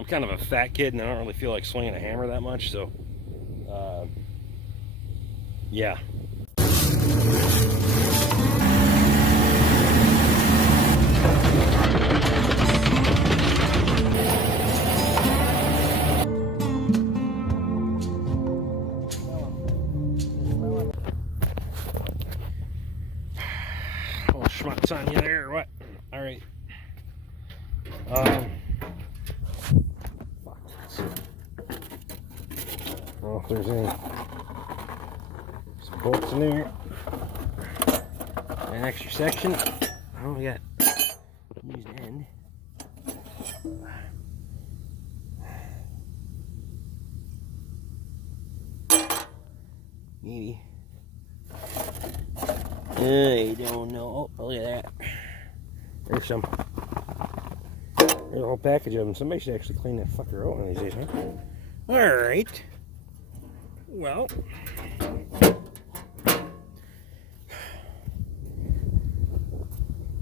I'm kind of a fat kid and I don't really feel like swinging a hammer that much, so yeah. Oh, schmutz on you there or what? All right. Fuck. I don't know if there's some bolts in there. An extra section. Oh, we got used end. Maybe. I don't know. Oh, look at that. There's some. There's a whole package of them. Somebody should actually clean that fucker out one of these days, huh? Alright. Well.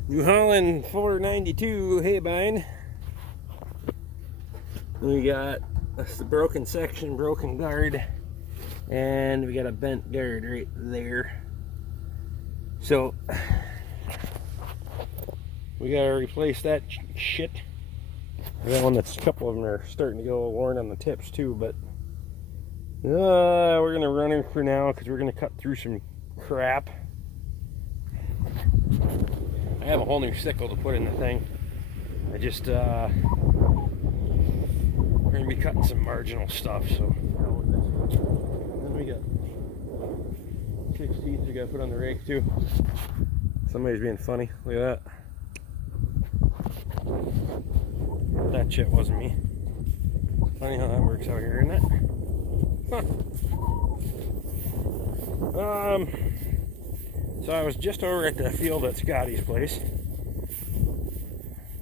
New Holland 492 Haybine. We got the broken section, broken guard, and we got a bent guard right there. So we gotta replace that shit. That one, that's a couple of them are starting to go worn on the tips too, but we're gonna run her for now because we're gonna cut through some crap. I have a whole new sickle to put in the thing. I just we're gonna be cutting some marginal stuff, so then we got 6 teeth we gotta put on the rake too. Somebody's being funny. Look at that. That shit wasn't me. Funny how that works out here, isn't it? Huh. So I was just over at the field at Scotty's place.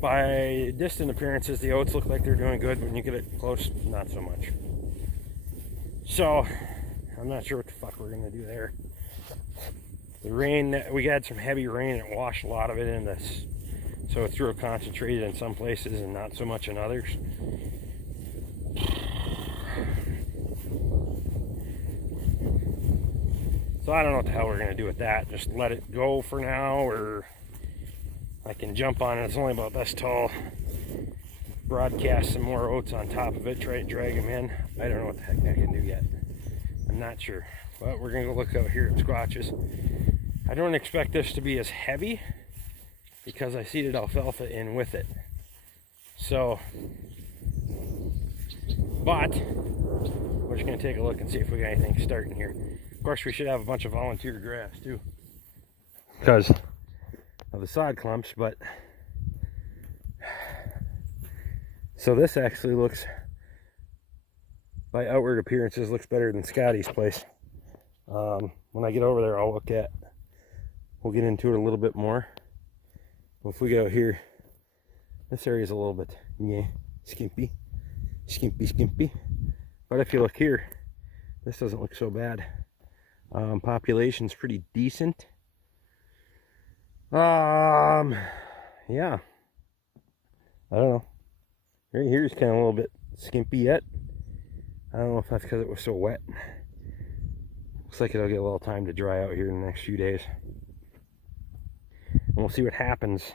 By distant appearances, the oats look like they're doing good, but when you get it close, not so much. So, I'm not sure what the fuck we're gonna do there. The rain, we had some heavy rain and it washed a lot of it in this. So it's real concentrated in some places and not so much in others. So I don't know what the hell we're going to do with that. Just let it go for now, or I can jump on it. It's only about this tall. Broadcast some more oats on top of it, try to drag them in. I don't know what the heck I can do yet. I'm not sure. But we're going to go look out here at Squatches. I don't expect this to be as heavy because I seeded alfalfa in with it. So, but we're just going to take a look and see if we got anything starting here. Of course, we should have a bunch of volunteer grass too because of the sod clumps, but so this actually looks, by outward appearances, looks better than Scotty's place. When I get over there, we'll get into it a little bit more. But if we go here, this area is a little bit, skimpy. But if you look here, this doesn't look so bad. Population's pretty decent. Yeah. I don't know. Right here's kind of a little bit skimpy yet. I don't know if that's because it was so wet. Looks like it'll get a little time to dry out here in the next few days. And we'll see what happens.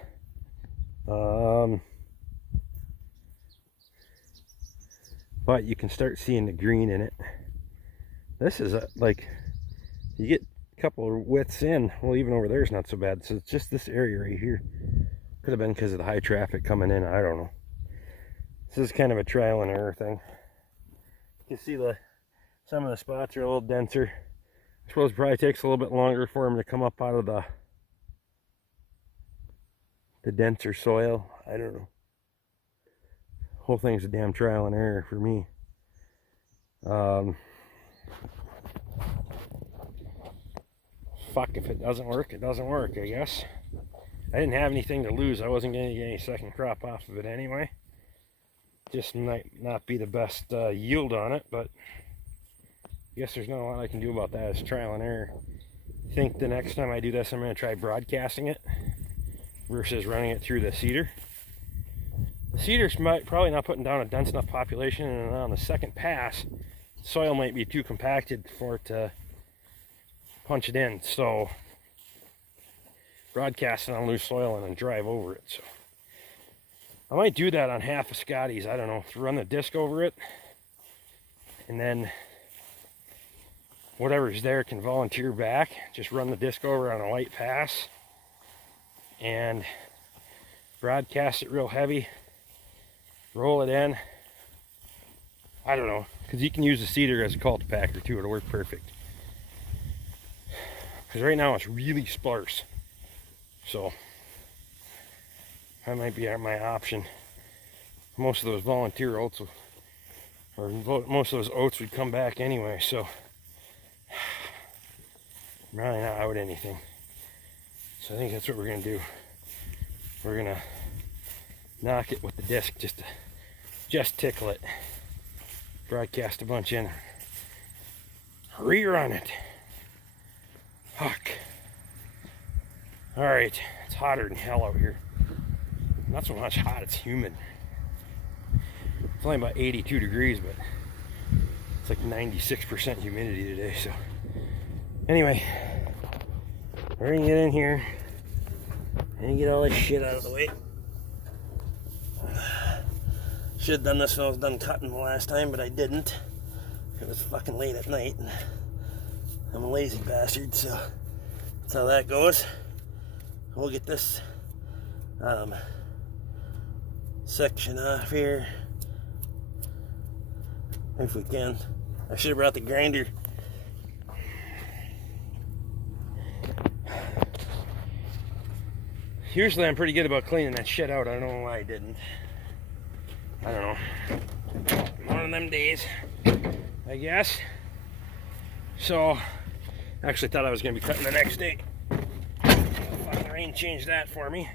But you can start seeing the green in it. This is like, you get a couple of widths in, well, even over there is not so bad. So it's just this area right here. Could have been because of the high traffic coming in, I don't know. This is kind of a trial and error thing. You can see some of the spots are a little denser. I suppose it probably takes a little bit longer for them to come up out of the denser soil. I don't know. Whole thing's a damn trial and error for me. Fuck, if it doesn't work, it doesn't work, I guess. I didn't have anything to lose. I wasn't going to get any second crop off of it anyway. Just might not be the best yield on it, but I guess there's not a lot I can do about that. It's trial and error. I think the next time I do this, I'm going to try broadcasting it versus running it through the seeder. The cedars might probably not putting down a dense enough population, and on the second pass, soil might be too compacted for it to punch it in. So broadcast it on loose soil and then drive over it. So I might do that on half of Scotty's. I don't know, run the disc over it, and then whatever's there can volunteer back. Just run the disc over on a light pass and broadcast it real heavy, roll it in. I don't know, because you can use the cedar as a cultipacker too. It'll work perfect. Because right now it's really sparse. So that might be my option. Most of those volunteer oats most of those oats would come back anyway, so I'm really not out anything. So I think that's what we're gonna do. We're gonna knock it with the disc just to tickle it. Broadcast a bunch in. Rerun it. Fuck. Alright, it's hotter than hell out here. Not so much hot, it's humid. It's only about 82 degrees, but it's like 96% humidity today, so. Anyway, we're gonna get in here and get all this shit out of the way. Should have done this when I was done cutting the last time, but I didn't. It was fucking late at night, and I'm a lazy bastard, so that's how that goes. We'll get this section off here if we can. I should have brought the grinder. Usually I'm pretty good about cleaning that shit out. I don't know why I didn't. I don't know. One of them days, I guess. So, I actually thought I was going to be cutting the next day. Fucking rain changed that for me.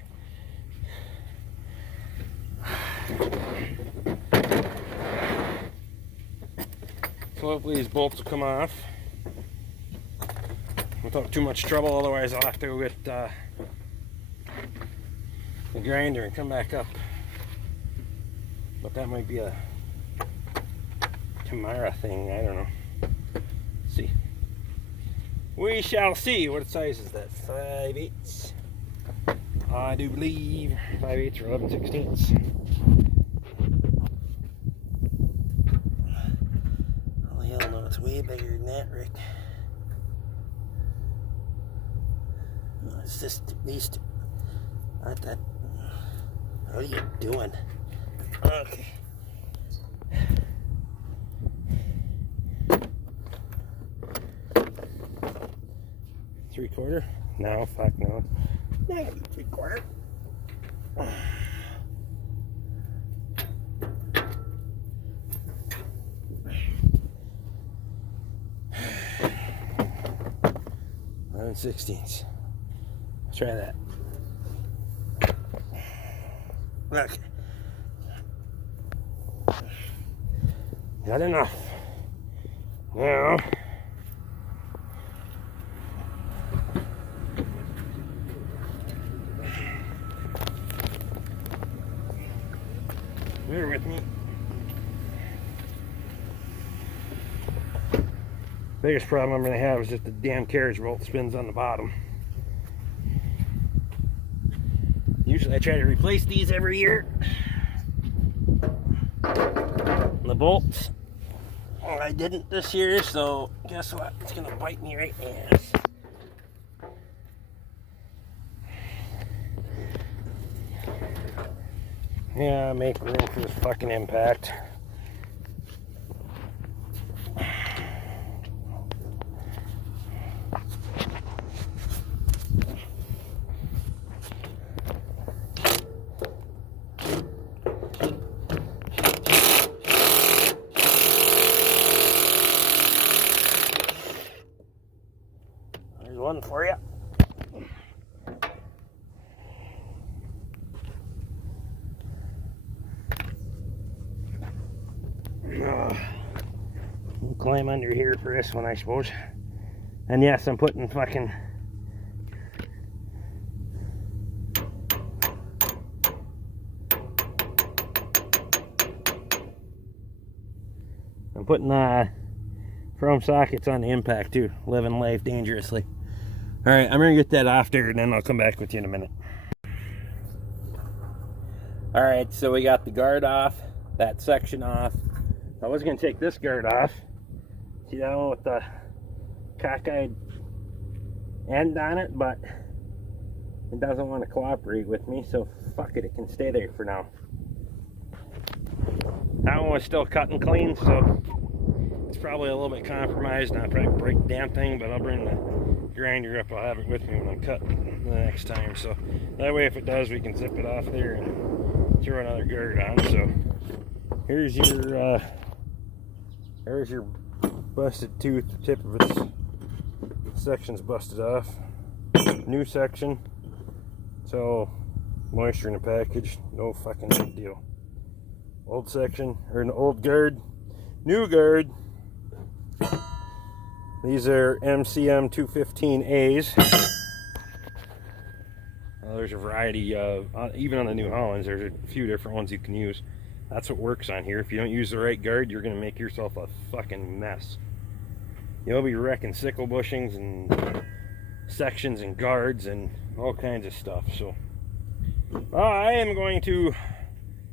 So hopefully these bolts will come off without too much trouble. Otherwise I'll have to go get the grinder and come back up. But that might be a tomorrow thing. I don't know. Let's see. We shall see. What size is that? 5/8. I do believe 5/8 or 11/16. Oh hell no, it's way bigger than that, Rick. No, it's just these two. Not that. What are you doing? Okay. Three-quarter? No, fuck no. Not three-quarter. Eleven 16ths. Let's try that. Okay. Not enough. Now, bear with me. Biggest problem I'm going to have is that the damn carriage bolt spins on the bottom. Usually I try to replace these every year. And the bolts, I didn't this year, so guess what? It's going to bite me right in the ass. Yeah, make room for this fucking impact. There's one for you. We'll climb under here for this one, I suppose. And yes, I'm putting fucking I'm putting chrome sockets on the impact too. Living life dangerously. Alright, I'm gonna get that off there and then I'll come back with you in a minute. Alright, so we got the guard off, that section off. I was gonna take this guard off. See that one with the cockeyed end on it, but it doesn't want to cooperate with me, so fuck it, it can stay there for now. That one was still cut and clean, so it's probably a little bit compromised, and I'll probably break the damn thing, but I'll bring the grinder up. I'll have it with me when I'm cutting the next time, so that way if it does, we can zip it off there and throw another guard on. So here's your busted tooth. The tip of its section's busted off. New section, so moisture in the package, no fucking big deal. Old section, or an old guard, new guard. These are MCM 215As. There's a variety of, even on the New Hollands, there's a few different ones you can use. That's what works on here. If you don't use the right guard, you're going to make yourself a fucking mess. You'll be wrecking sickle bushings and sections and guards and all kinds of stuff. So I am going to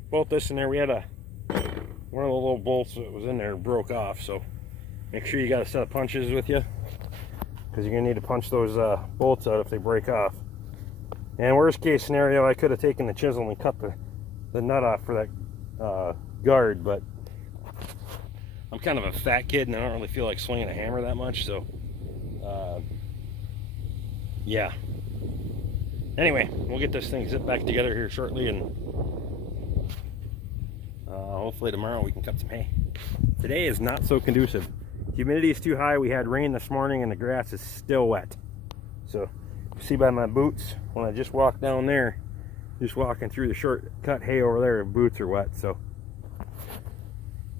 bolt this in there. We had one of the little bolts that was in there broke off, so make sure you got a set of punches with you, because you're gonna need to punch those bolts out if they break off. And worst case scenario, I could have taken the chisel and cut the nut off for that guard, but I'm kind of a fat kid and I don't really feel like swinging a hammer that much, so yeah. Anyway, we'll get this thing zipped back together here shortly, and hopefully tomorrow we can cut some hay. Today is not so conducive. Humidity is too high. We had rain this morning and the grass is still wet. So you see by my boots, when I just walked down there, just walking through the short cut hay over there, boots are wet. So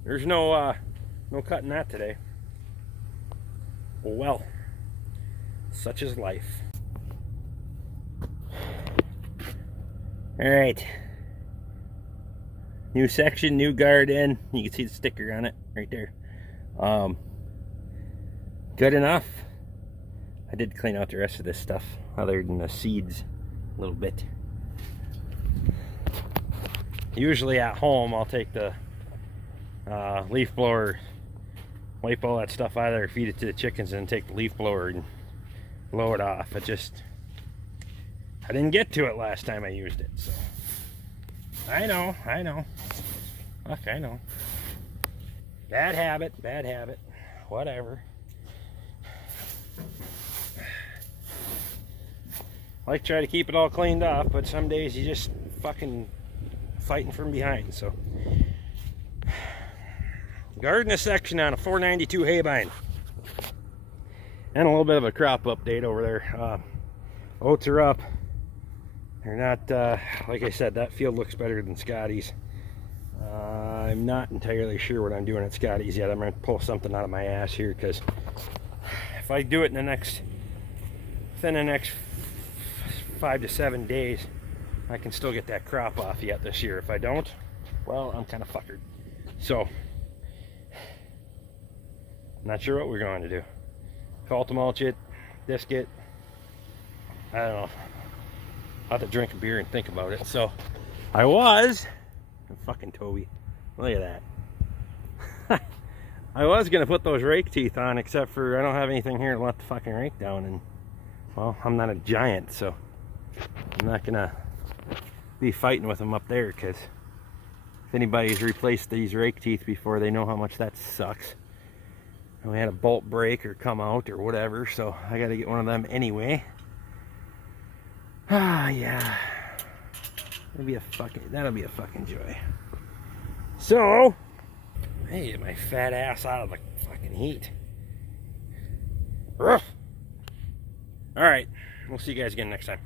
there's no cutting that today. Well, such is life. All right, new section, new guard in. You can see the sticker on it right there. Good enough. I did clean out the rest of this stuff other than the seeds a little bit. Usually at home I'll take the leaf blower, wipe all that stuff out of there, feed it to the chickens, and then take the leaf blower and blow it off. I didn't get to it last time I used it, so I know. Fuck, I know. Bad habit, whatever. Like, try to keep it all cleaned off, but some days you just fucking fighting from behind. So guarding a section on a 492 Haybine, and a little bit of a crop update over there. Oats are up. They're not, like I said, that field looks better than Scotty's. I'm not entirely sure what I'm doing at Scotty's yet. I'm going to pull something out of my ass here, because if I do it within the next 5 to 7 days, I can still get that crop off yet this year. If I don't, well, I'm kind of fuckered. So, not sure what we're going to do. Call to mulch it, disc it, I don't know. I'll have to drink a beer and think about it. So, fucking Toby, look at that. I was gonna put those rake teeth on, except for I don't have anything here to let the fucking rake down, and well, I'm not a giant, so I'm not gonna be fighting with them up there, because if anybody's replaced these rake teeth before, they know how much that sucks. And we had a bolt break or come out or whatever, so I gotta get one of them anyway. Ah, yeah. That'll be a fucking joy. So, hey, get my fat ass out of the fucking heat. Alright, we'll see you guys again next time.